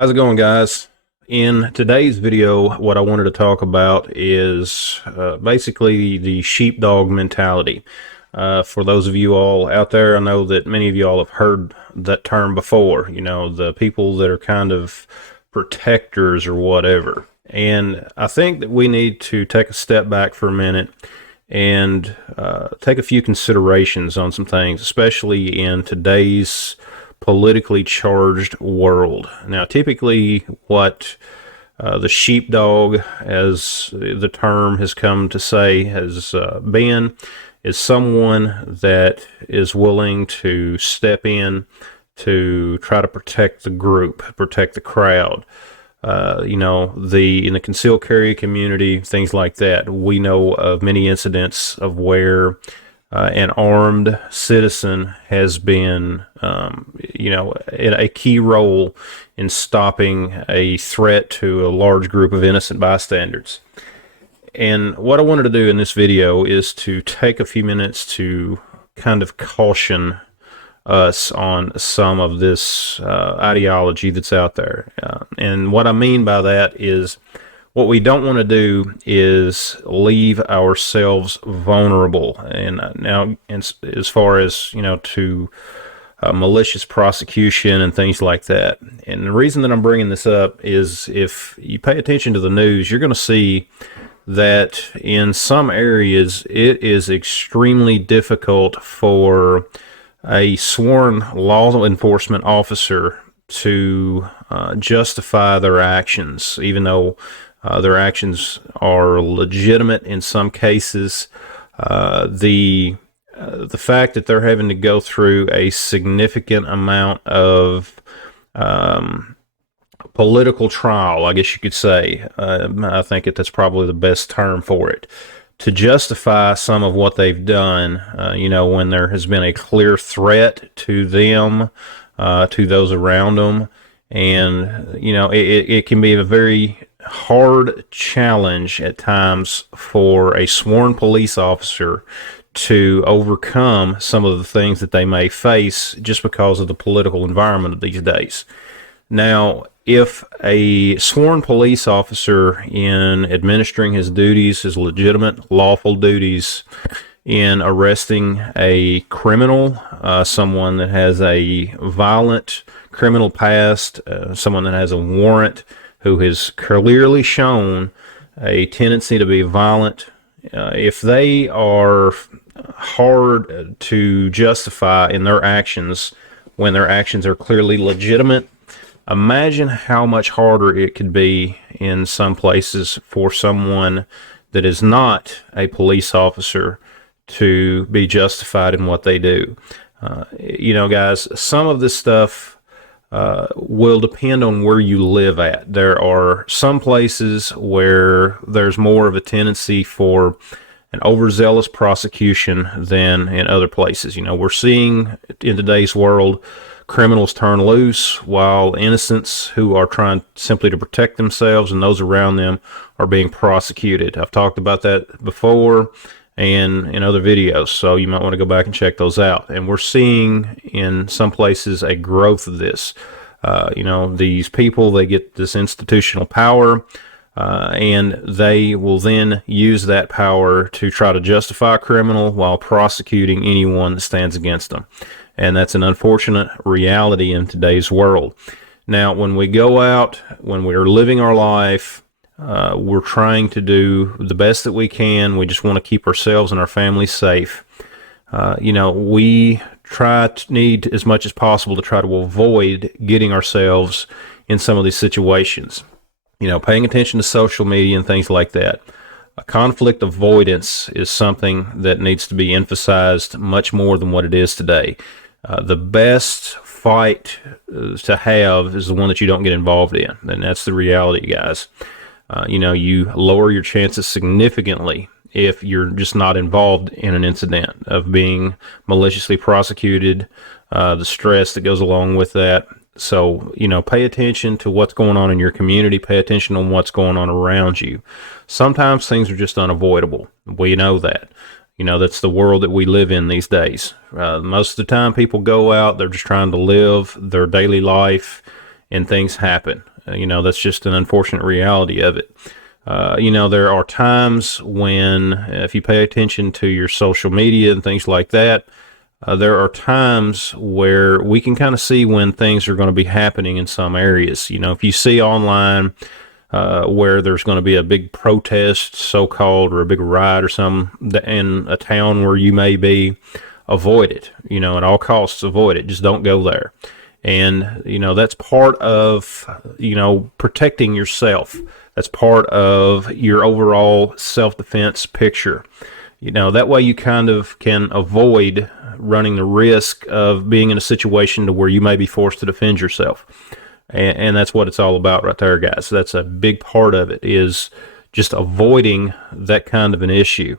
How's it going, guys? In today's video, what I wanted to talk about is basically the sheepdog mentality. For those of you all out there, I know that many of you all have heard that term before. You know, the people that are kind of protectors or whatever. And I think that we need to take a step back for a minute and take a few considerations on some things, especially in today's politically charged world. Now, typically, what the sheepdog, as the term has come to say, has been, is someone that is willing to step in to try to protect the group, protect the crowd. In the concealed carry community, things like that. We know of many incidents of where an armed citizen has been, in a key role in stopping a threat to a large group of innocent bystanders. And what I wanted to do in this video is to take a few minutes to kind of caution us on some of this ideology that's out there. And what I mean by that is, what we don't want to do is leave ourselves vulnerable. And now, as far as, to malicious prosecution and things like that. And the reason that I'm bringing this up is if you pay attention to the news, you're going to see that in some areas it is extremely difficult for a sworn law enforcement officer to justify their actions, even though their actions are legitimate in some cases. The fact that they're having to go through a significant amount of political trial, I guess you could say, I think that's probably the best term for it, to justify some of what they've done, when there has been a clear threat to them, to those around them. And, it can be a very hard challenge at times for a sworn police officer to overcome some of the things that they may face just because of the political environment of these days. Now, if a sworn police officer, in administering his duties, his legitimate, lawful duties, in arresting a criminal, someone that has a violent criminal past, someone that has a warrant, who has clearly shown a tendency to be violent, if they are hard to justify in their actions when their actions are clearly legitimate, imagine how much harder it could be in some places for someone that is not a police officer to be justified in what they do. Guys, some of this stuff will depend on where you live at. There are some places where there's more of a tendency for an overzealous prosecution than in other places. We're seeing in today's world criminals turn loose while innocents who are trying simply to protect themselves and those around them are being prosecuted. I've talked about that before and in other videos, so you might want to go back and check those out. And we're seeing in some places a growth of this. These people, they get this institutional power, and they will then use that power to try to justify a criminal while prosecuting anyone that stands against them. And that's an unfortunate reality in today's world. Now, when we go out, when we're living our life, we're trying to do the best that we can. We just want to keep ourselves and our families safe. We need as much as possible to try to avoid getting ourselves in some of these situations. Paying attention to social media and things like that. Conflict avoidance is something that needs to be emphasized much more than what it is today. The best fight to have is the one that you don't get involved in, and that's the reality, guys. You lower your chances significantly if you're just not involved in an incident of being maliciously prosecuted, the stress that goes along with that. So, pay attention to what's going on in your community. Pay attention on what's going on around you. Sometimes things are just unavoidable. We know that. That's the world that we live in these days. Most of the time people go out, they're just trying to live their daily life, and things happen. That's just an unfortunate reality of it. There are times when, if you pay attention to your social media and things like that, there are times where we can kind of see when things are going to be happening in some areas. If you see online where there's going to be a big protest, so-called, or a big riot or something in a town where you may be, avoid it. At all costs, avoid it. Just don't go there. And, that's part of, protecting yourself. That's part of your overall self-defense picture. That way you kind of can avoid running the risk of being in a situation to where you may be forced to defend yourself. And that's what it's all about right there, guys. That's a big part of it, is just avoiding that kind of an issue.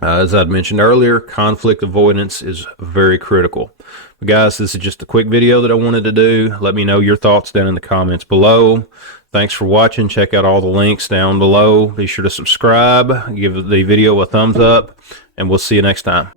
As I'd mentioned earlier, conflict avoidance is very critical. But guys, this is just a quick video that I wanted to do. Let me know your thoughts down in the comments below. Thanks for watching. Check out all the links down below. Be sure to subscribe, give the video a thumbs up, and we'll see you next time.